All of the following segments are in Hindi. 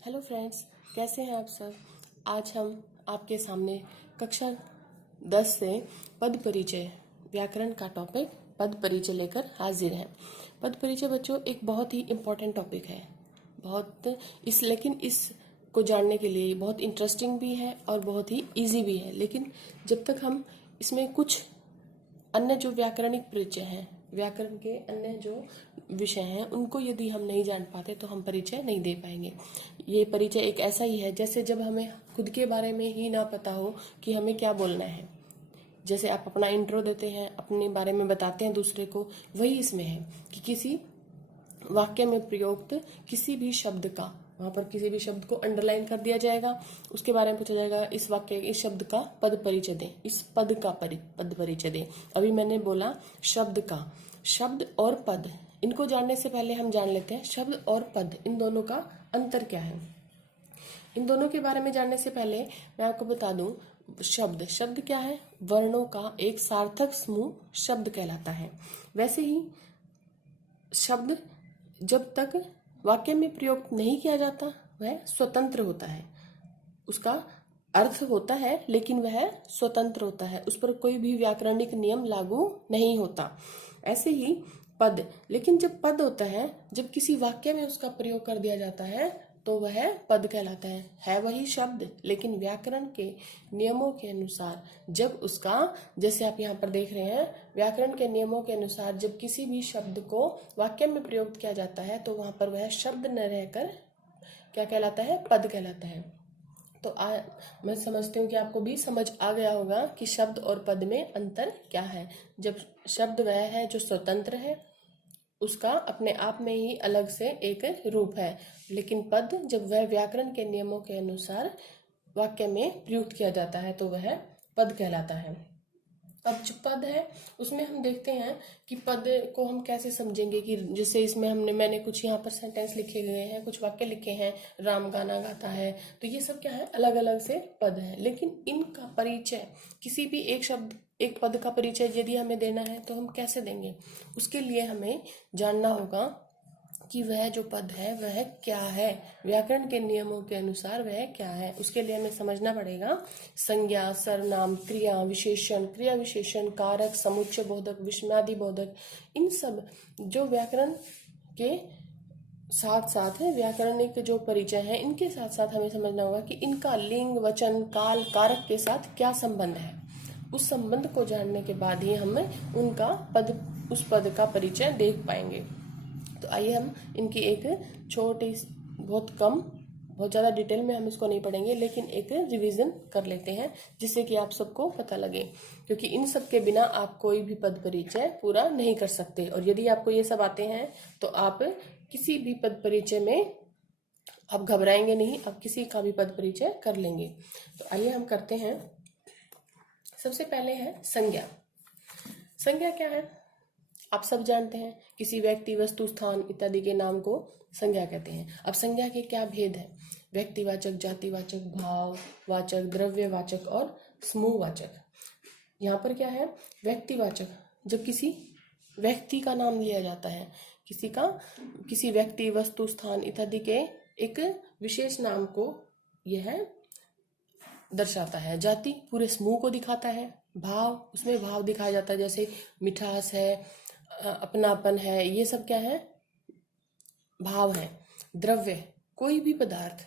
हेलो फ्रेंड्स, कैसे हैं आप सब। आज हम आपके सामने कक्षा 10 से पद परिचय व्याकरण का टॉपिक पद परिचय लेकर हाजिर हैं। पद परिचय बच्चों एक बहुत ही इम्पोर्टेंट टॉपिक है। लेकिन इस को जानने के लिए बहुत इंटरेस्टिंग भी है और बहुत ही इजी भी है। लेकिन जब तक हम इसमें कुछ अन्य जो व्याकरणिक परिचय हैं, व्याकरण के अन्य जो विषय हैं, उनको यदि हम नहीं जान पाते तो हम परिचय नहीं दे पाएंगे। ये परिचय एक ऐसा ही है जैसे जब हमें खुद के बारे में ही ना पता हो कि हमें क्या बोलना है। जैसे आप अपना इंट्रो देते हैं, अपने बारे में बताते हैं दूसरे को, वही इसमें है कि किसी वाक्य में प्रयुक्त किसी भी शब्द का, वहां पर किसी भी शब्द को अंडरलाइन कर दिया जाएगा, उसके बारे में पूछा जाएगा इस वाक्य इस शब्द का पद परिचय दें, इस पद का पद परिचय दें। अभी मैंने बोला शब्द का, शब्द और पद, इनको जानने से पहले हम जान लेते हैं शब्द और पद, इन दोनों का अंतर क्या है। इन दोनों के बारे में जानने से पहले मैं आपको बता दूं, शब्द शब्द क्या है, वर्णों का एक सार्थक समूह शब्द कहलाता है। वैसे ही शब्द जब तक वाक्य में प्रयोग नहीं किया जाता वह स्वतंत्र होता है, उसका अर्थ होता है लेकिन वह स्वतंत्र होता है, उस पर कोई भी व्याकरणिक नियम लागू नहीं होता। ऐसे ही पद, लेकिन जब पद होता है, जब किसी वाक्य में उसका प्रयोग कर दिया जाता है तो वह पद कहलाता है वही शब्द, लेकिन व्याकरण के नियमों के अनुसार जब उसका, जैसे आप यहाँ पर देख रहे हैं, व्याकरण के नियमों के अनुसार जब किसी भी शब्द को वाक्य में प्रयोग किया जाता है तो वहां पर वह शब्द न रहकर क्या कहलाता है, पद कहलाता है। तो मैं समझती हूँ कि आपको भी समझ आ गया होगा कि शब्द और पद में अंतर क्या है। जब शब्द वह है जो स्वतंत्र है, उसका अपने आप में ही अलग से एक रूप है, लेकिन पद जब वह व्याकरण के नियमों के अनुसार वाक्य में प्रयुक्त किया जाता है तो वह पद कहलाता है। अब जो पद है उसमें हम देखते हैं कि पद को हम कैसे समझेंगे, कि जैसे इसमें मैंने कुछ यहाँ पर सेंटेंस लिखे गए हैं, कुछ वाक्य लिखे हैं, राम गाना गाता है, तो ये सब क्या है, अलग अलग से पद है। लेकिन इनका परिचय, किसी भी एक शब्द एक पद का परिचय यदि हमें देना है तो हम कैसे देंगे, उसके लिए हमें जानना होगा कि वह जो पद है वह क्या है, व्याकरण के नियमों के अनुसार वह क्या है। उसके लिए हमें समझना पड़ेगा संज्ञा, सर्वनाम, क्रिया विशेषण, क्रिया विशेषण, कारक, समुच्चय बोधक, विस्मयादि बोधक, इन सब जो व्याकरण के साथ साथ है, व्याकरणिक जो परिचय है, इनके साथ साथ हमें समझना होगा कि इनका लिंग, वचन, काल, कारक के साथ क्या संबंध है। उस संबंध को जानने के बाद ही हम उनका उस पद का परिचय देख पाएंगे। तो आइए हम इनकी एक छोटी, बहुत ज़्यादा डिटेल में हम इसको नहीं पढ़ेंगे, लेकिन एक रिवीजन कर लेते हैं जिससे कि आप सबको पता लगे, क्योंकि इन सब के बिना आप कोई भी पद परिचय पूरा नहीं कर सकते। और यदि आपको ये सब आते हैं तो आप किसी भी पद परिचय में आप घबराएंगे नहीं, आप किसी का भी पद परिचय कर लेंगे। तो आइए हम करते हैं। सबसे पहले है संज्ञा। संज्ञा क्या है, आप सब जानते हैं, किसी व्यक्ति, वस्तु, स्थान इत्यादि के नाम को संज्ञा कहते हैं। अब संज्ञा के क्या भेद है, व्यक्तिवाचक, जातिवाचक, भाववाचक, द्रव्यवाचक और समूहवाचक। यहाँ पर क्या है, व्यक्तिवाचक, जब किसी व्यक्ति का नाम लिया जाता है, किसी व्यक्ति, वस्तु, स्थान इत्यादि के एक विशेष नाम को यह दर्शाता है। जाति पूरे समूह को दिखाता है। भाव, उसमें भाव दिखाया जाता है, जैसे मिठास है, अपनापन है, ये सब क्या है, भाव है। द्रव्य, कोई भी पदार्थ,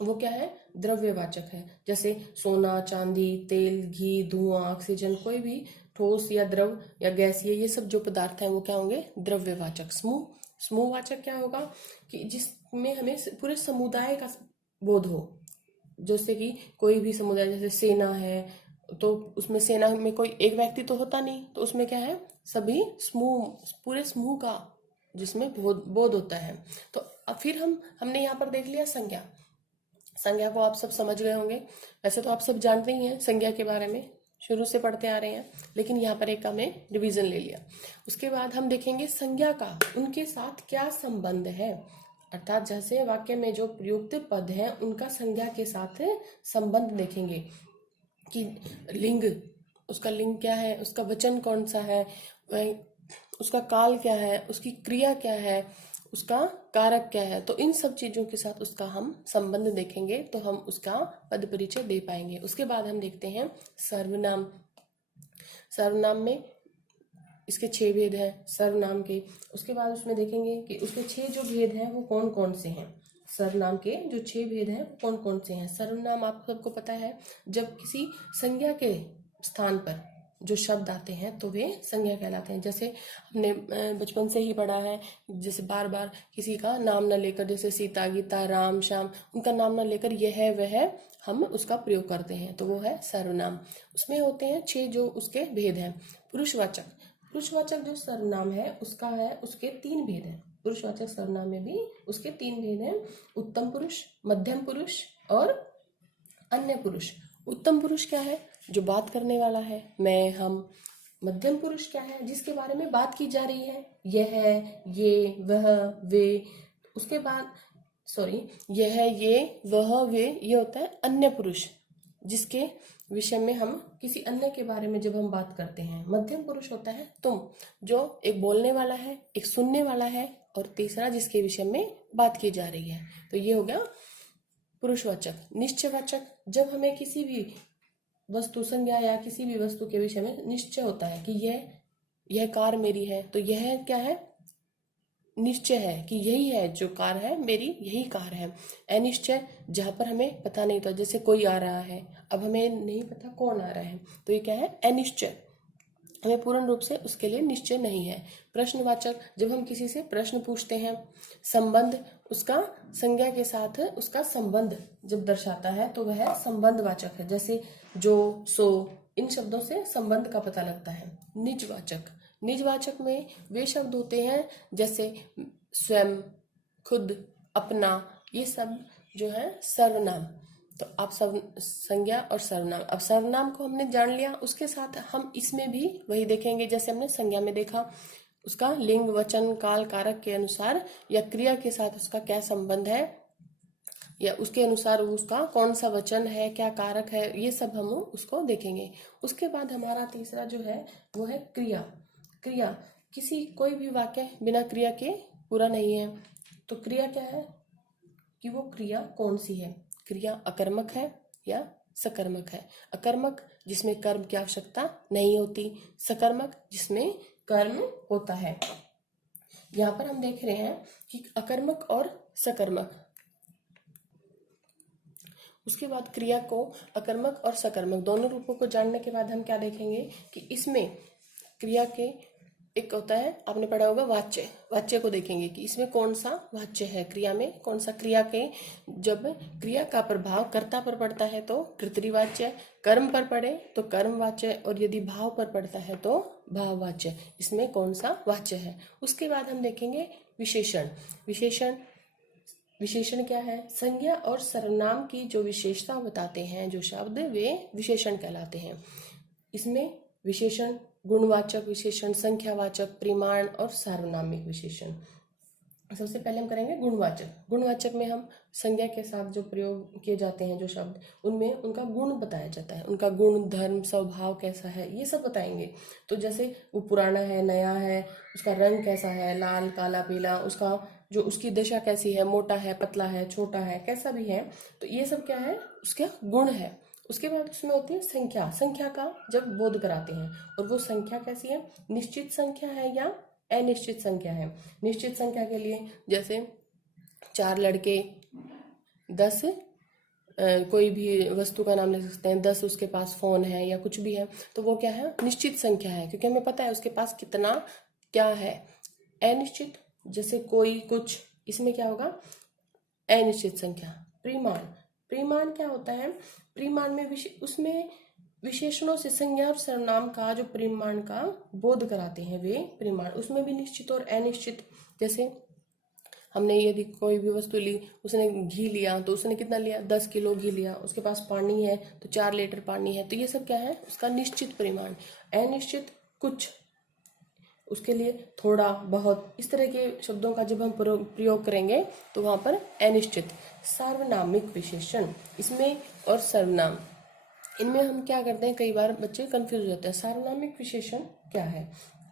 वो क्या है, द्रव्यवाचक है, जैसे सोना, चांदी, तेल, घी, धुआं, ऑक्सीजन, कोई भी ठोस या द्रव या गैसीय, ये सब जो पदार्थ हैं वो क्या होंगे, द्रव्यवाचक। समूहवाचक क्या होगा, कि जिसमें हमें पूरे समुदाय का बोध हो, जैसे कि कोई भी समुदाय, जैसे सेना है तो उसमें सेना में कोई एक व्यक्ति तो होता नहीं, तो उसमें क्या है, सभी समूह, पूरे समूह का जिसमें बोध होता है। तो अब फिर हमने यहाँ पर देख लिया संज्ञा। संज्ञा को आप सब समझ गए होंगे, वैसे तो आप सब जानते ही हैं संज्ञा के बारे में, शुरू से पढ़ते आ रहे हैं, लेकिन यहाँ पर एक हमें रिवीजन ले लिया। उसके बाद हम देखेंगे संज्ञा का उनके साथ क्या संबंध है, अर्थात जैसे वाक्य में जो प्रयुक्त पद है उनका संज्ञा के साथ संबंध देखेंगे कि लिंग, उसका लिंग क्या है, उसका वचन कौन सा है, उसका काल क्या है, उसकी क्रिया क्या है, उसका कारक क्या है, तो इन सब चीजों के साथ उसका हम संबंध देखेंगे तो हम उसका पद परिचय दे पाएंगे। उसके बाद हम देखते हैं सर्वनाम। सर्वनाम में इसके 6 भेद हैं सर्वनाम के। उसके बाद उसमें देखेंगे कि उसके 6 जो भेद हैं वो कौन कौन से हैं। सर्वनाम के जो 6 भेद हैं वो कौन कौन से हैं। सर्वनाम आप सबको पता है, जब किसी संज्ञा के स्थान पर जो शब्द आते हैं तो वे संज्ञा कहलाते हैं। जैसे हमने बचपन से ही पढ़ा है, जैसे बार बार किसी का नाम न लेकर, जैसे सीता, गीता, राम, श्याम, उनका नाम न लेकर यह है वह है हम उसका प्रयोग करते हैं, तो वो है सर्वनाम। उसमें होते हैं 6 जो उसके भेद हैं। पुरुषवाचक, पुरुषवाचक जो सर्वनाम है उसका है, उसके 3 भेद हैं। पुरुषवाचक सर्वनाम में भी उसके 3 भेद हैं, उत्तम पुरुष, मध्यम पुरुष और अन्य पुरुष। उत्तम पुरुष क्या है, जो बात करने वाला है, मैं, हम। मध्यम पुरुष क्या है, जिसके बारे में बात की जा रही है, यह, ये, वह, वे। उसके बाद यह, ये, वह, वे, ये होता है अन्य पुरुष, जिसके विषय में हम किसी अन्य के बारे में जब हम बात करते हैं। मध्यम पुरुष होता है तुम, जो एक बोलने वाला है, एक सुनने वाला है, और तीसरा जिसके विषय में बात की जा रही है। तो ये हो गया पुरुषवाचक। निश्चयवाचक, जब हमें किसी भी वस्तु, संज्ञा या किसी भी वस्तु के विषय में निश्चय होता है कि यह कार मेरी है, तो यह क्या है, निश्चय है कि यही है जो कार है मेरी, यही कार है। अनिश्चय, जहां पर हमें पता नहीं था, जैसे कोई आ रहा है, अब हमें नहीं पता कौन आ रहा है, तो ये क्या है, अनिश्चय, हमें पूर्ण रूप से उसके लिए निश्चय नहीं है। प्रश्नवाचक, जब हम किसी से प्रश्न पूछते हैं। संबंध, उसका संज्ञा के साथ उसका संबंध जब दर्शाता है तो वह संबंधवाचक है, जैसे जो, सो, इन शब्दों से संबंध का पता लगता है। निजवाचक, निजवाचक में वे शब्द होते हैं जैसे स्वयं, खुद, अपना, ये सब जो है सर्वनाम। तो आप सब संज्ञा और सर्वनाम, अब सर्वनाम को हमने जान लिया, उसके साथ हम इसमें भी वही देखेंगे जैसे हमने संज्ञा में देखा, उसका लिंग, वचन, काल, कारक के अनुसार या क्रिया के साथ उसका क्या संबंध है, या उसके अनुसार उसका कौन सा वचन है, क्या कारक है, ये सब हम उसको देखेंगे। उसके बाद हमारा तीसरा जो है वो है क्रिया। क्रिया, किसी कोई भी वाक्य बिना क्रिया के पूरा नहीं है, तो क्रिया क्या है कि वो क्रिया कौन सी है। क्रिया अकर्मक है या सकर्मक है। अकर्मक, जिसमें कर्म की आवश्यकता नहीं होती। सकर्मक, जिसमें कर्म होता है। यहाँ पर हम देख रहे हैं कि अकर्मक और सकर्मक। उसके बाद क्रिया को अकर्मक और सकर्मक दोनों रूपों को जानने के बाद हम क्या देखेंगे कि इसमें क्रिया के एक होता है, आपने पढ़ा होगा वाच्य, वाच्य को देखेंगे कि इसमें कौन सा वाच्य है, क्रिया में कौन सा, क्रिया के जब क्रिया का प्रभाव कर्ता पर पड़ता है तो कर्तृवाच्य, कर्म पर पड़े तो कर्मवाच्य, और यदि भाव पर पड़ता है तो भाववाच्य, इसमें कौन सा वाच्य है। उसके बाद हम देखेंगे विशेषण। विशेषण, विशेषण क्या है, संज्ञा और सर्वनाम की जो विशेषता बताते हैं जो शब्द, वे विशेषण कहलाते हैं। इसमें विशेषण गुणवाचक विशेषण, संख्यावाचक, परिमाण और सार्वनामिक विशेषण। सबसे पहले हम करेंगे गुणवाचक। गुणवाचक में हम संज्ञा के साथ जो प्रयोग किए जाते हैं जो शब्द, उनमें उनका गुण बताया जाता है, उनका गुण, धर्म, स्वभाव कैसा है, ये सब बताएंगे। तो जैसे वो पुराना है, नया है, उसका रंग कैसा है, लाल, काला, पीला, उसका जो उसकी दशा कैसी है, मोटा है, पतला है, छोटा है, कैसा भी है, तो ये सब क्या है, उसके गुण है। उसके बाद उसमें होती है संख्या। संख्या का जब बोध कराते हैं, और वो संख्या कैसी है, निश्चित संख्या है या अनिश्चित संख्या है। निश्चित संख्या के लिए जैसे 4 लड़के, 10 कोई भी वस्तु का नाम ले सकते हैं, 10 उसके पास फोन है या कुछ भी है, तो वो क्या है, निश्चित संख्या है, क्योंकि हमें पता है उसके पास कितना क्या है। अनिश्चित, जैसे कोई, कुछ, इसमें क्या होगा, अनिश्चित संख्या। परिमाण, परिमाण क्या होता है, परिमाण में उसमें विशेषणों से संज्ञा और सर्वनाम का जो परिमाण का बोध कराते हैं वे परिमाण। उसमें भी निश्चित और अनिश्चित, जैसे हमने यदि कोई भी वस्तु ली, उसने घी लिया तो उसने कितना लिया, 10 किलो घी लिया, उसके पास पानी है तो 4 लीटर पानी है, तो ये सब क्या है, उसका निश्चित परिमाण। अनिश्चित, कुछ, उसके लिए थोड़ा, बहुत, इस तरह के शब्दों का जब हम प्रयोग करेंगे तो वहां पर अनिश्चित। सार्वनामिक विशेषण, इसमें और सर्वनाम, इनमें हम क्या करते हैं, कई बार बच्चे कंफ्यूज हो जाते हैं। सार्वनामिक विशेषण क्या है,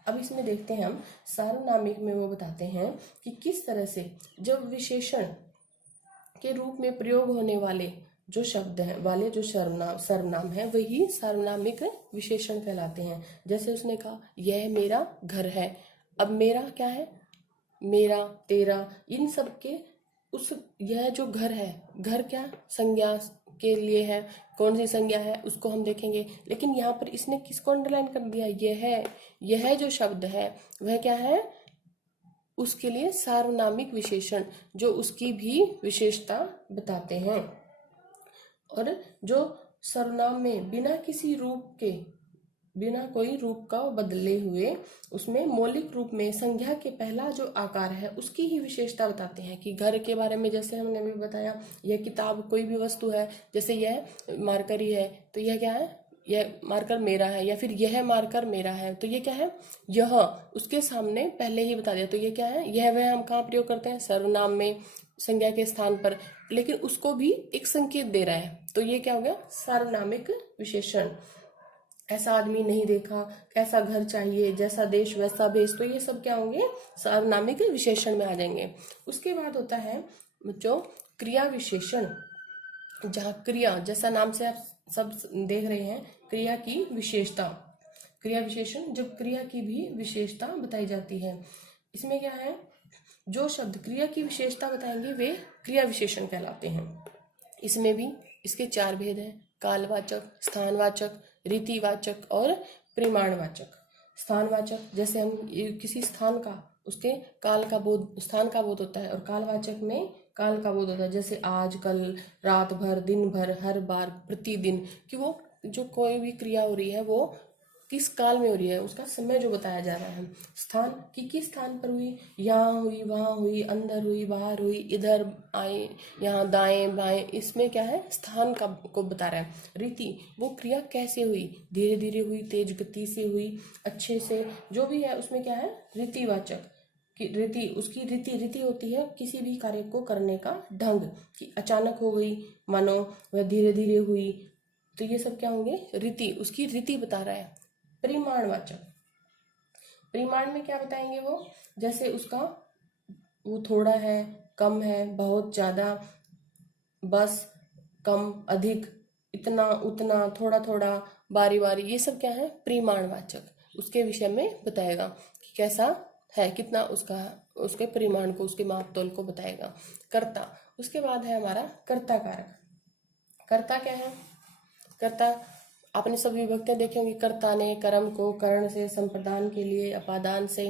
अब इसमें देखते हैं हम सार्वनामिक में वो बताते हैं कि किस तरह से जब विशेषण के रूप में प्रयोग होने वाले जो शब्द हैं वाले जो सर्वनाम है वही सार्वनामिक विशेषण कहलाते हैं। जैसे उसने कहा यह मेरा घर है, अब मेरा क्या है, मेरा, तेरा, इन सब के उस यह जो घर है, घर क्या संज्ञा के लिए है, कौन सी संज्ञा है उसको हम देखेंगे। लेकिन यहाँ पर इसने किसको अंडरलाइन कर दिया, यह जो शब्द है वह क्या है, उसके लिए सार्वनामिक विशेषण जो उसकी भी विशेषता बताते हैं। और जो सर्वनाम में बिना कोई रूप का बदले हुए उसमें मौलिक रूप में संज्ञा के पहला जो आकार है उसकी ही विशेषता बताते हैं। कि घर के बारे में जैसे हमने अभी बताया, यह किताब कोई भी वस्तु है, जैसे यह मार्कर ही है तो यह क्या है, यह मार्कर मेरा है, या फिर यह मार्कर मेरा है तो ये क्या है, यह उसके सामने पहले ही बता दिया तो ये क्या है, यह वह हम कहाँ प्रयोग करते हैं, सर्वनाम में संज्ञा के स्थान पर, लेकिन उसको भी एक संकेत दे रहा है तो ये क्या हो गया, सार्वनामिक विशेषण। ऐसा आदमी नहीं देखा, कैसा घर चाहिए, जैसा देश वैसा भेष, तो ये सब क्या होंगे, सार्वनामिक विशेषण में आ जाएंगे। उसके बाद होता है बच्चों क्रिया विशेषण, जहाँ क्रिया जैसा नाम से आप सब देख रहे हैं, क्रिया की विशेषता, क्रिया विशेषण जब क्रिया की भी विशेषता बताई जाती है। इसमें क्या है, जो शब्द क्रिया की विशेषता बताएंगे वे क्रिया विशेषण कहलाते हैं। इसमें भी इसके 4 भेद हैं, कालवाचक, स्थानवाचक, रीतिवाचक और परिमाणवाचक। स्थानवाचक जैसे हम किसी स्थान का उसके काल का बोध, स्थान का बोध होता है, और कालवाचक में काल का बोध होता है, जैसे आज, कल, रात भर, दिन भर, हर बार, प्रतिदिन, कि वो जो कोई भी क्रिया हो रही है वो किस काल में हो रही है, उसका समय जो बताया जा रहा है। स्थान कि किस स्थान पर हुई, यहाँ हुई, वहाँ हुई, अंदर हुई, बाहर हुई, इधर आए, यहाँ दाएं बाएं, इसमें क्या है, स्थान का को बता रहा है। रीति वो क्रिया कैसे हुई, धीरे धीरे हुई, तेज गति से हुई, अच्छे से, जो भी है उसमें क्या है, रीतिवाचक कि रीति, उसकी रीति होती है किसी भी कार्य को करने का ढंग, कि अचानक हो गई मानो वह धीरे धीरे हुई, तो ये सब क्या होंगे, रीति, उसकी रीति बता रहा है। परिमाणवाचक, परिमाण में क्या बताएंगे वो, जैसे उसका वो थोड़ा है, कम है, बहुत ज्यादा, बस, कम, अधिक, इतना, उतना, थोड़ा थोड़ा, बारी बारी, ये सब क्या है, परिमाणवाचक, उसके विषय में बताएगा कि कैसा है, कितना उसका, उसके परिमाण को, उसके मापतोल को बताएगा। कर्ता, उसके बाद है हमारा कर्ता कारक। कर्ता क्या है, कर्ता आपने सब विभक्तियां देखी होंगी, कर्ता ने कर्म को कर्ण से, संप्रदान के लिए अपादान से,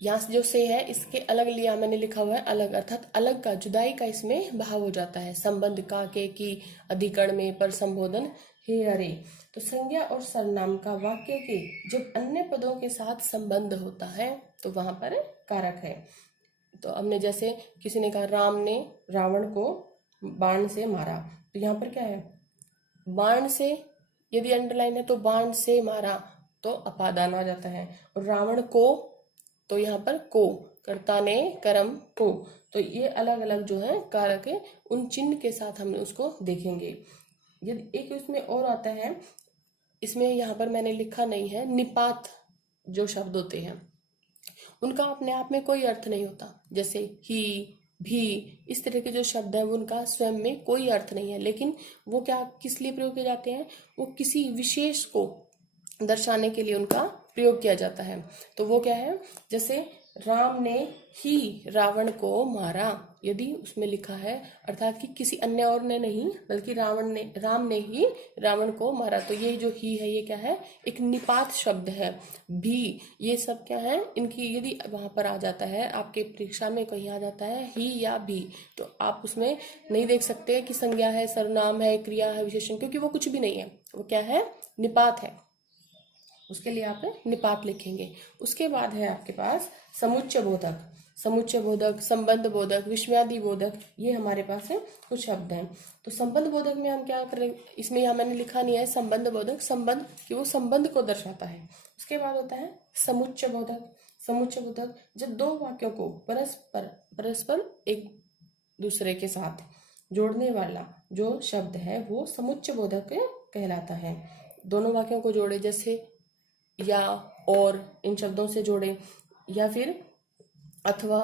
यहाँ से जो से है इसके अलग लिया मैंने लिखा हुआ है अलग, अर्थात अलग का, जुदाई का इसमें भाव हो जाता है। संबंध का, के, की, अधिकरण में, पर संबोधन, हे, अरे। तो संज्ञा और सर्वनाम का वाक्य के जब अन्य पदों के साथ संबंध होता है तो वहां पर कारक है। तो हमने जैसे किसी ने कहा राम ने रावण को बाण से मारा, तो यहाँ पर क्या है, बाण से, यदि अंडरलाइन है तो बाण से मारा तो अपादान आ जाता है, और रावण को तो यहाँ पर को, कर्ता ने कर्म को, तो ये अलग अलग जो है कारक है, उन चिन्ह के साथ हम उसको देखेंगे। यदि एक इसमें और आता है, इसमें यहाँ पर मैंने लिखा नहीं है, निपात जो शब्द होते हैं उनका अपने आप में कोई अर्थ नहीं होता, जैसे ही, भी, इस तरह के जो शब्द हैं उनका स्वयं में कोई अर्थ नहीं है, लेकिन वो क्या, किस लिए प्रयोग किए जाते हैं, वो किसी विशेष को दर्शाने के लिए उनका प्रयोग किया जाता है। तो वो क्या है, जैसे राम ने ही रावण को मारा, यदि उसमें लिखा है अर्थात कि किसी अन्य और ने नहीं बल्कि राम ने ही रावण को मारा, तो ये जो ही है ये क्या है, एक निपात शब्द है। भी, ये सब क्या है, इनकी यदि वहां पर आ जाता है, आपके परीक्षा में कहीं आ जाता है ही या भी, तो आप उसमें नहीं देख सकते कि संज्ञा है, सर्वनाम है, क्रिया है, विशेषण, क्योंकि वो कुछ भी नहीं है, वो क्या है, निपात है। उसके लिए आप निपात लिखेंगे। उसके बाद है आपके पास समुच्चय बोधक, समुच्चय बोधक, संबंध बोधक, विस्मयादि बोधक, ये हमारे पास है कुछ शब्द हैं। तो संबंध बोधक में हम क्या करें, इसमें यहाँ मैंने लिखा नहीं है संबंध बोधक, संबंध कि वो संबंध को दर्शाता है। उसके बाद होता है समुच्चय बोधक, समुच्चय बोधक जब दो वाक्यों को परस्पर एक दूसरे के साथ जोड़ने वाला जो शब्द है वो समुच्चय बोधक कहलाता है। दोनों वाक्यों को जोड़े, जैसे या और इन शब्दों से जोड़े, या फिर अथवा,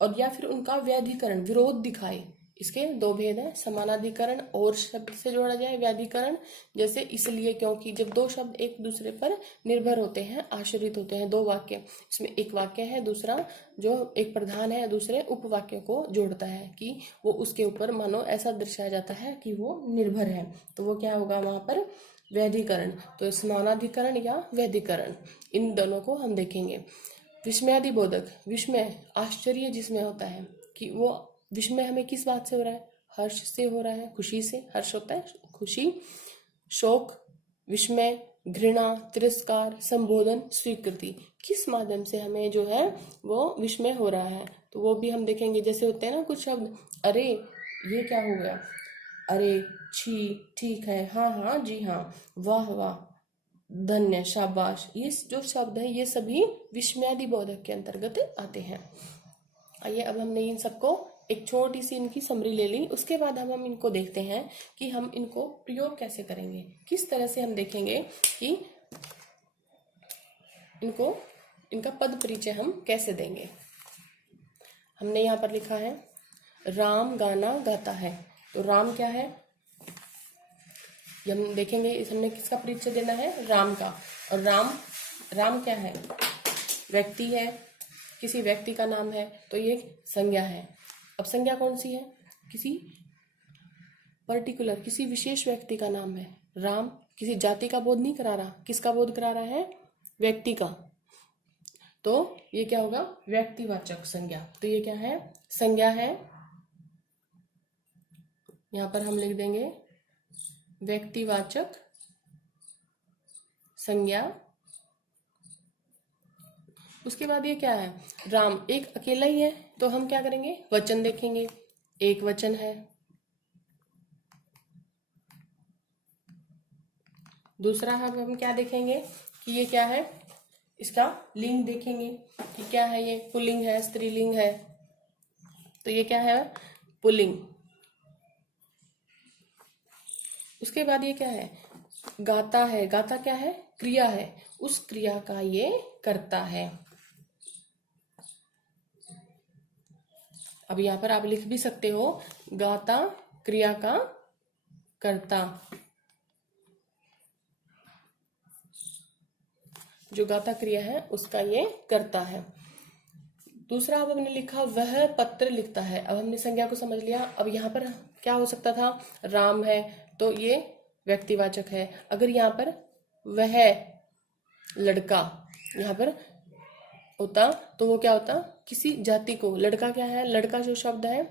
और या फिर उनका व्याधिकरण विरोध दिखाए। इसके दो भेद हैं, समानाधिकरण और शब्द से जोड़ा जाए व्याधिकरण, जैसे इसलिए क्योंकि। जब दो शब्द एक दूसरे पर निर्भर होते हैं, आश्रित होते हैं, दो वाक्य, इसमें एक वाक्य है, दूसरा जो एक प्रधान है, दूसरे उपवाक्य को जोड़ता है कि वो उसके ऊपर मानो ऐसा दर्शाया जाता है कि वो निर्भर है, तो वो क्या होगा वहां पर, व्याधिकरण। तो समानाधिकरण या व्याधिकरण, इन दोनों को हम देखेंगे। विस्मयादिबोधक, विस्मय आश्चर्य जिसमें होता है कि वो विस्मय हमें किस बात से हो रहा है, हर्ष से हो रहा है, खुशी से, हर्ष होता है खुशी, शोक, विस्मय, घृणा, तिरस्कार, संबोधन, स्वीकृति, किस माध्यम से हमें जो है वो विस्मय हो रहा है, तो वो भी हम देखेंगे। जैसे होते हैं ना कुछ शब्द, अरे ये क्या हो गया, अरे छी, ठीक है, हाँ हाँ जी हाँ, वाह वाह, धन्य, शाबाश, ये जो शब्द है ये सभी विस्मयादि बोधक के अंतर्गत आते हैं। आइए अब हमने इन सबको एक छोटी सी इनकी समरी ले ली, उसके बाद हम इनको देखते हैं कि हम इनको प्रयोग कैसे करेंगे, किस तरह से हम देखेंगे कि इनको इनका पद परिचय हम कैसे देंगे। हमने यहाँ पर लिखा है राम गाना गाता है, तो राम क्या है, हम देखेंगे हमने किसका परिचय देना है, राम का। और राम क्या है, व्यक्ति है, किसी व्यक्ति का नाम है, तो ये संज्ञा है। अब संज्ञा कौन सी है, किसी पर्टिकुलर, किसी विशेष व्यक्ति का नाम है। राम किसी जाति का बोध नहीं करा रहा, किसका बोध करा रहा है, व्यक्ति का, तो ये क्या होगा, व्यक्तिवाचक संज्ञा। तो ये क्या है, संज्ञा है, यहां पर हम लिख देंगे व्यक्तिवाचक संज्ञा। उसके बाद ये क्या है, राम एक अकेला ही है, तो हम क्या करेंगे, वचन देखेंगे, एक वचन है। दूसरा हम क्या देखेंगे कि ये क्या है, इसका लिंग देखेंगे कि क्या है, ये पुल्लिंग है, स्त्रीलिंग है, तो ये क्या है, पुल्लिंग। उसके बाद ये क्या है, गाता है, गाता क्या है, क्रिया है, उस क्रिया का ये करता है। अब यहाँ पर आप लिख भी सकते हो, गाता क्रिया का कर्ता, जो गाता क्रिया है उसका ये करता है। दूसरा अब हमने लिखा वह पत्र लिखता है। अब हमने संज्ञा को समझ लिया। अब यहाँ पर क्या हो सकता था, राम है तो ये व्यक्तिवाचक है, अगर यहाँ पर वह लड़का यहाँ पर होता तो वो क्या होता, किसी जाति को, लड़का क्या है, लड़का जो शब्द है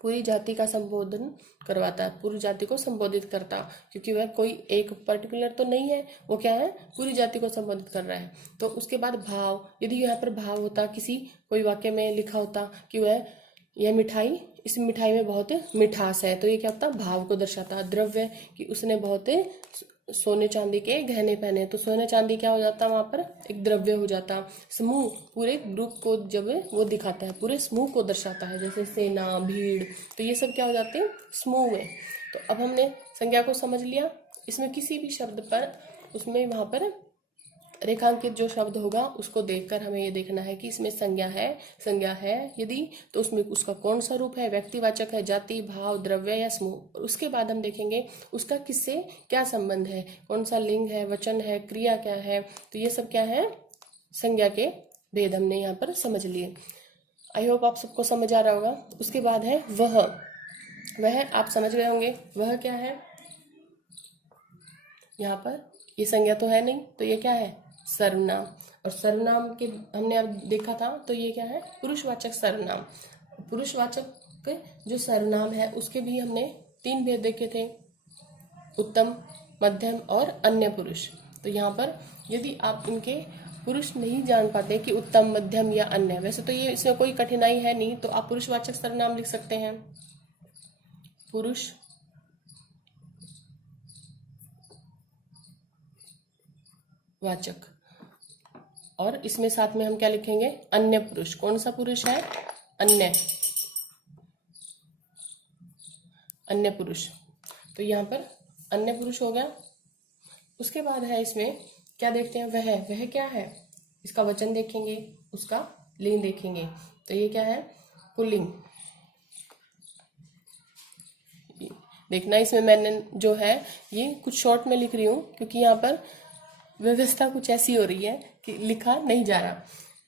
पूरी जाति का संबोधन करवाता है, पूरी जाति को संबोधित करता, क्योंकि वह कोई एक पर्टिकुलर तो नहीं है, वो क्या है, पूरी जाति को संबोधित कर रहा है। तो उसके बाद भाव, यदि यहाँ पर भाव होता, किसी कोई वाक्य में लिखा होता कि वह यह मिठाई, इस मिठाई में बहुत मिठास है, तो ये क्या होता, भाव को दर्शाता। द्रव्य कि उसने बहुत सोने चांदी के गहने पहने, तो सोने चांदी क्या हो जाता, वहां पर एक द्रव्य हो जाता। समूह पूरे ग्रुप को जब वो दिखाता है, पूरे समूह को दर्शाता है, जैसे सेना, भीड़, तो ये सब क्या हो जाते हैं, समूह में। तो अब हमने संज्ञा को समझ लिया। इसमें किसी भी शब्द पर उसमें वहां पर रेखांकित जो शब्द होगा उसको देखकर हमें ये देखना है कि इसमें संज्ञा है यदि, तो उसमें उसका कौन सा रूप है, व्यक्तिवाचक है, जाति, भाव, द्रव्य या समूह। उसके बाद हम देखेंगे उसका किससे क्या संबंध है, कौन सा लिंग है, वचन है, क्रिया क्या है, तो ये सब क्या है, संज्ञा के भेद हमने यहाँ पर समझ लिए। आई होप आप सबको समझ आ रहा होगा। उसके बाद है वह आप समझ गए होंगे, वह क्या है, यहाँ पर ये संज्ञा तो है नहीं, तो ये क्या है, सर्वनाम। और सर्वनाम के हमने अब देखा था, तो ये क्या है, पुरुषवाचक सर्वनाम। पुरुषवाचक जो सर्वनाम है उसके भी हमने 3 भेद देखे थे, उत्तम, मध्यम और अन्य पुरुष। तो यहाँ पर यदि आप इनके पुरुष नहीं जान पाते कि उत्तम, मध्यम या अन्य, वैसे तो ये इसमें कोई कठिनाई है नहीं, तो आप पुरुषवाचक सर्वनाम लिख सकते हैं, पुरुष वाचक। और इसमें साथ में हम क्या लिखेंगे, अन्य पुरुष। कौन सा पुरुष है, अन्य पुरुष। तो यहाँ पर अन्य पुरुष हो गया। उसके बाद है इसमें क्या देखते हैं, वह क्या है, इसका वचन देखेंगे, उसका लिंग देखेंगे। तो ये क्या है, पुल्लिंग। देखना इसमें मैंने जो है ये कुछ शॉर्ट में लिख रही हूँ क्योंकि यहाँ पर व्यवस्था कुछ ऐसी हो रही है कि लिखा नहीं जा रहा,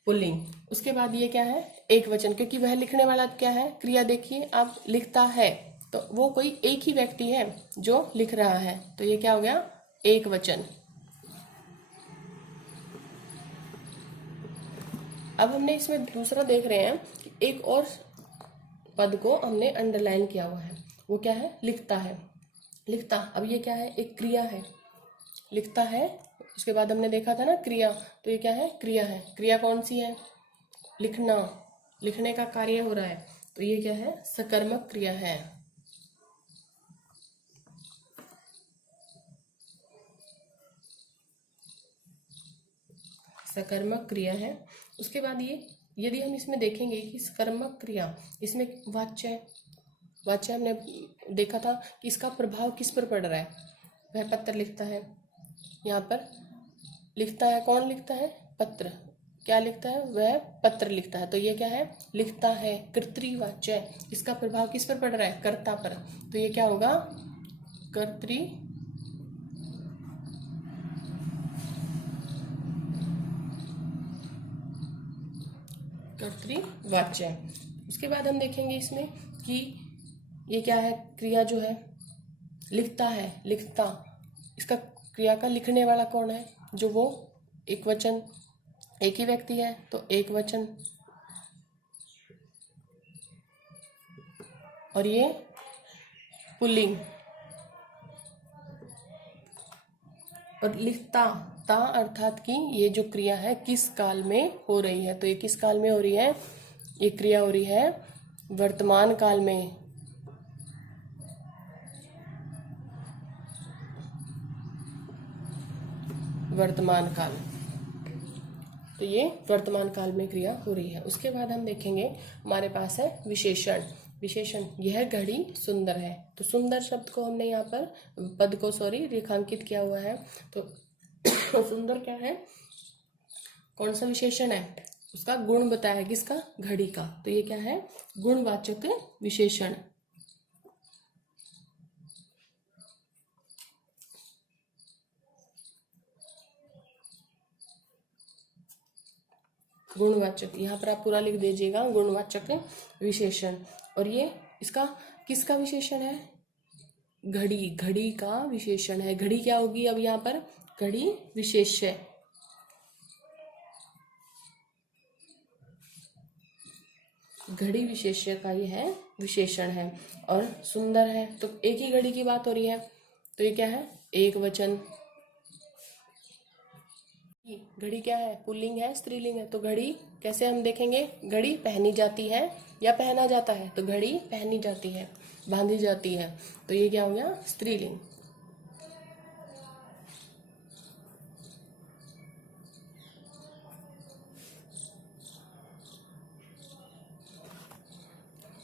पुल्लिंग। उसके बाद ये क्या है, एक वचन, क्योंकि वह लिखने वाला क्या है, क्रिया देखिए आप, लिखता है, तो वो कोई एक ही व्यक्ति है जो लिख रहा है, तो ये क्या हो गया, एक वचन। अब हमने इसमें दूसरा देख रहे हैं कि एक और पद को हमने अंडरलाइन किया हुआ है, वो क्या है, लिखता है। लिखता, अब ये क्या है, एक क्रिया है, लिखता है। उसके बाद हमने देखा था ना क्रिया, तो ये क्या है, क्रिया है। क्रिया कौन सी है, लिखना, लिखने का कार्य हो रहा है, तो ये क्या है, सकर्मक क्रिया है। सकर्मक क्रिया है। उसके बाद ये, यदि हम इसमें देखेंगे कि सकर्मक क्रिया, इसमें वाच्य, वाच्य हमने देखा था कि इसका प्रभाव किस पर पड़ रहा है, वह पत्र लिखता है। यहाँ पर लिखता है, कौन लिखता है, पत्र, क्या लिखता है, वह पत्र लिखता है, तो ये क्या है, लिखता है, कर्तृवाच्य। इसका प्रभाव किस पर पड़ रहा है, कर्ता पर, तो ये क्या होगा, कर्तृ कर्तृवाच्य। उसके बाद हम देखेंगे इसमें कि ये क्या है, क्रिया जो है, लिखता है, लिखता, इसका क्रिया का लिखने वाला कौन है, जो वो एक वचन, एक ही व्यक्ति है, तो एक वचन। और ये पुल्लिंग। और लिखता, ता अर्थात कि ये जो क्रिया है किस काल में हो रही है, तो ये किस काल में हो रही है, ये क्रिया हो रही है वर्तमान काल में। वर्तमान काल, तो ये वर्तमान काल में क्रिया हो रही है। उसके बाद हम देखेंगे हमारे पास है विशेषण। विशेषण, यह घड़ी सुंदर है, तो सुंदर शब्द को हमने यहाँ पर, पद को सॉरी, रेखांकित किया हुआ है। तो सुंदर क्या है, कौन सा विशेषण है, उसका गुण बताया है, किसका, घड़ी का, तो ये क्या है, गुणवाचक विशेषण। गुणवाचक, यहाँ पर आप पूरा लिख दीजिएगा, गुणवाचक विशेषण। और ये इसका किसका विशेषण है, घड़ी, घड़ी का विशेषण है। घड़ी क्या होगी अब यहाँ पर, घड़ी विशेष्य, घड़ी विशेष्य का ये है, विशेषण है। और सुंदर है, तो एक ही घड़ी की बात हो रही है, तो ये क्या है, एक वचन। घड़ी क्या है, पुल्लिंग है, स्त्रीलिंग है, तो घड़ी कैसे हम देखेंगे, घड़ी पहनी जाती है या पहना जाता है, तो घड़ी पहनी जाती है, बांधी जाती है, तो ये क्या हो गया, स्त्रीलिंग।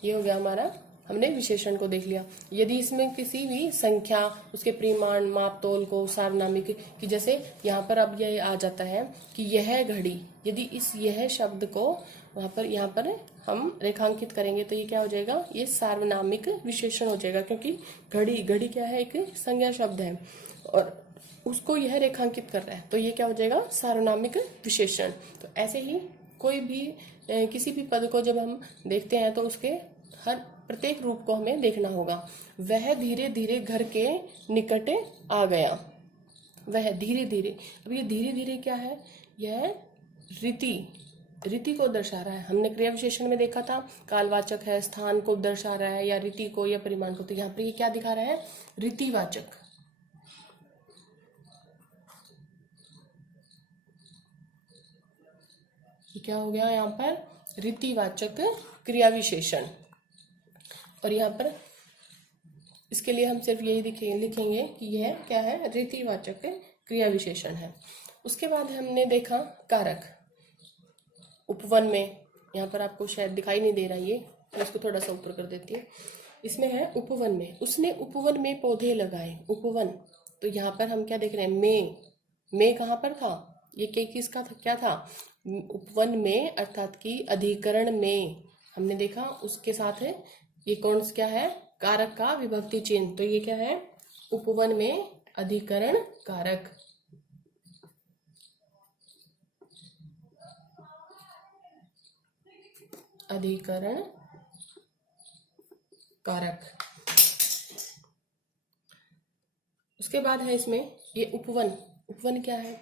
ये हो गया हमारा, हमने विशेषण को देख लिया। यदि इसमें किसी भी संख्या, उसके परिमाण, माप तोल को, सार्वनामिक की, जैसे यहाँ पर अब यह आ जाता है कि यह घड़ी, यदि इस यह शब्द को वहां पर, यहाँ पर हम रेखांकित करेंगे, तो ये क्या हो जाएगा, ये सार्वनामिक विशेषण हो जाएगा, क्योंकि घड़ी, घड़ी क्या है, एक संज्ञा शब्द है और उसको यह रेखांकित कर रहा है, तो ये क्या हो जाएगा, सार्वनामिक विशेषण। तो ऐसे ही कोई भी किसी भी पद को जब हम देखते हैं तो उसके हर प्रत्येक रूप को हमें देखना होगा। वह धीरे धीरे घर के निकट आ गया, वह धीरे धीरे, अब ये धीरे धीरे क्या है, यह रीति, रीति को दर्शा रहा है। हमने क्रिया विशेषण में देखा था, कालवाचक है, स्थान को दर्शा रहा है, या रीति को या परिमाण को, तो यहाँ पर ये क्या दिखा रहा है, रीतिवाचक। क्या हो गया यहाँ पर, रीतिवाचक क्रिया विशेषण। और यहाँ पर इसके लिए हम सिर्फ यही लिखेंगे कि यह क्या है, रीतिवाचक क्रिया विशेषण है। उसके बाद हमने देखा कारक। उपवन में, यहाँ पर आपको शायद दिखाई नहीं दे रहा, ये मैं इसको थोड़ा सा ऊपर कर देती हूँ। इसमें है उपवन में, उसने उपवन में पौधे लगाए, उपवन, तो यहाँ पर हम क्या देख रहे हैं, में, में कहाँ पर था, ये के किसका था, क्या था, उपवन में अर्थात कि अधिकरण में, हमने देखा उसके साथ है ये कौन सा क्या है, कारक का विभक्ति चिन्ह, तो ये क्या है, उपवन में अधिकरण कारक। अधिकरण कारक। उसके बाद है इसमें ये उपवन। उपवन क्या है,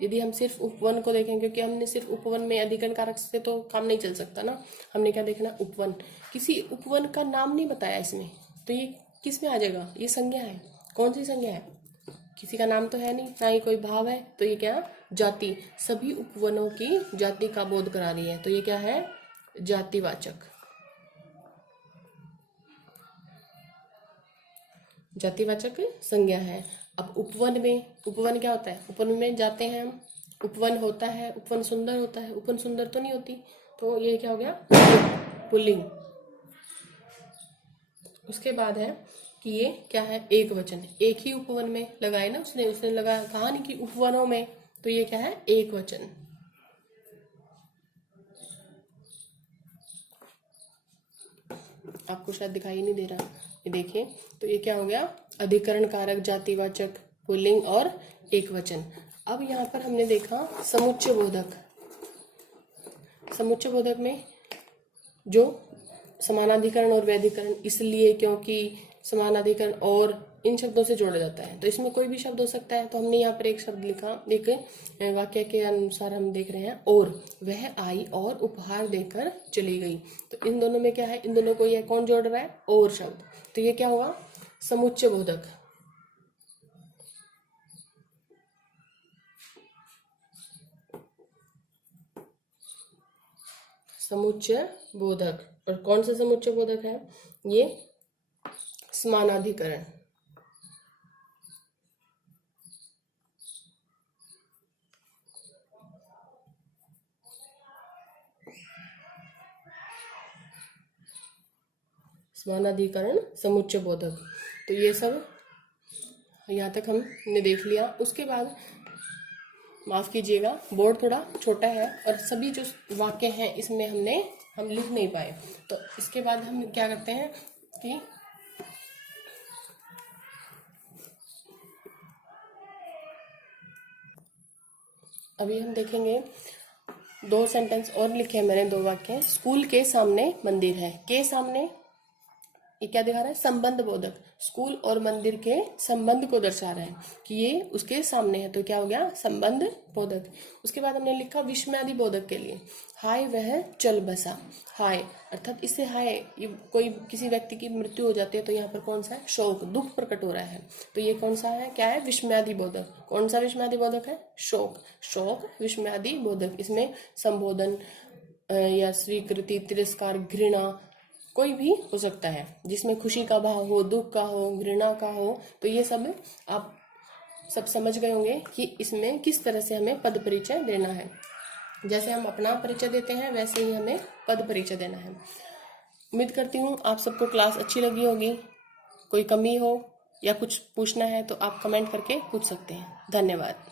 यदि हम सिर्फ उपवन को देखें, क्योंकि हमने सिर्फ उपवन में अधिकरण कारक से तो काम नहीं चल सकता ना, हमने क्या देखना, उपवन, किसी उपवन का नाम नहीं बताया इसमें, तो ये किस में आ जाएगा, ये संज्ञा है, कौन सी संज्ञा है, किसी का नाम तो है नहीं, ना ही कोई भाव है, तो ये क्या, जाति, सभी उपवनों की जाति का बोध करा रही है, तो ये क्या है, जातिवाचक। जातिवाचक संज्ञा है। अब उपवन में, उपवन क्या होता है, उपवन में जाते हैं हम, उपवन होता है, उपवन सुंदर होता है, उपवन सुंदर तो नहीं होती, तो ये क्या हो गया, पुल्लिंग। उसके बाद है कि ये क्या है, एक वचन, एक ही उपवन में लगाए ना उसने, उसने लगाया, कहा नहीं कि उपवनों में, तो ये क्या है, एक वचन। आपको शायद दिखाई नहीं दे रहा, ये देखिए, तो ये क्या हो गया, अधिकरण कारक, जातिवाचक, पुल्लिंग और एक वचन। अब यहाँ पर हमने देखा समुच्चय बोधक। समुच्चय बोधक में जो समानाधिकरण और व्यधिकरण, इसलिए क्योंकि समानाधिकरण और इन शब्दों से जोड़ा जाता है, तो इसमें कोई भी शब्द हो सकता है, तो हमने यहाँ पर एक शब्द लिखा, एक वाक्य के अनुसार हम देख रहे हैं, और वह आई और उपहार देकर चली गई, तो इन दोनों में क्या है, इन दोनों को ये कौन जोड़ रहा है, और शब्द, तो ये क्या हुआ, समुच्चय बोधक। समुच्चय बोधक, और कौन सा समुच्चय बोधक है, ये समानाधिकरण। समानाधिकरण समुच्चय बोधक, तो ये सब यहाँ तक हमने देख लिया। उसके बाद माफ कीजिएगा, बोर्ड थोड़ा छोटा है और सभी जो वाक्य हैं इसमें हम लिख नहीं पाए, तो इसके बाद हम क्या करते हैं कि अभी हम देखेंगे, दो सेंटेंस और लिखे हैं मैंने, दो वाक्य। स्कूल के सामने मंदिर है, के सामने ये क्या दिखा रहा है, संबंध बोधक, स्कूल और मंदिर के संबंध को दर्शा रहा है कि ये उसके सामने है, तो क्या हो गया, संबंध बोधक। उसके बाद हमने लिखा विस्मयादि बोधक के लिए, हाय वह चल बसा, हाय अर्थात इससे हाय, कोई किसी व्यक्ति की मृत्यु हो जाती है, तो यहाँ पर कौन सा है, शोक, दुख प्रकट हो रहा है, तो ये कौन सा है, क्या है, विस्मयादि बोधक। कौन सा विस्मयादि बोधक है, शोक, शोक विस्मयादि बोधक। इसमें संबोधन या स्वीकृति, तिरस्कार, घृणा कोई भी हो सकता है, जिसमें खुशी का भाव हो, दुख का हो, घृणा का हो, तो ये सब आप सब समझ गए होंगे कि इसमें किस तरह से हमें पद परिचय देना है। जैसे हम अपना परिचय देते हैं वैसे ही हमें पद परिचय देना है। उम्मीद करती हूँ आप सबको क्लास अच्छी लगी होगी। कोई कमी हो या कुछ पूछना है तो आप कमेंट करके पूछ सकते हैं। धन्यवाद।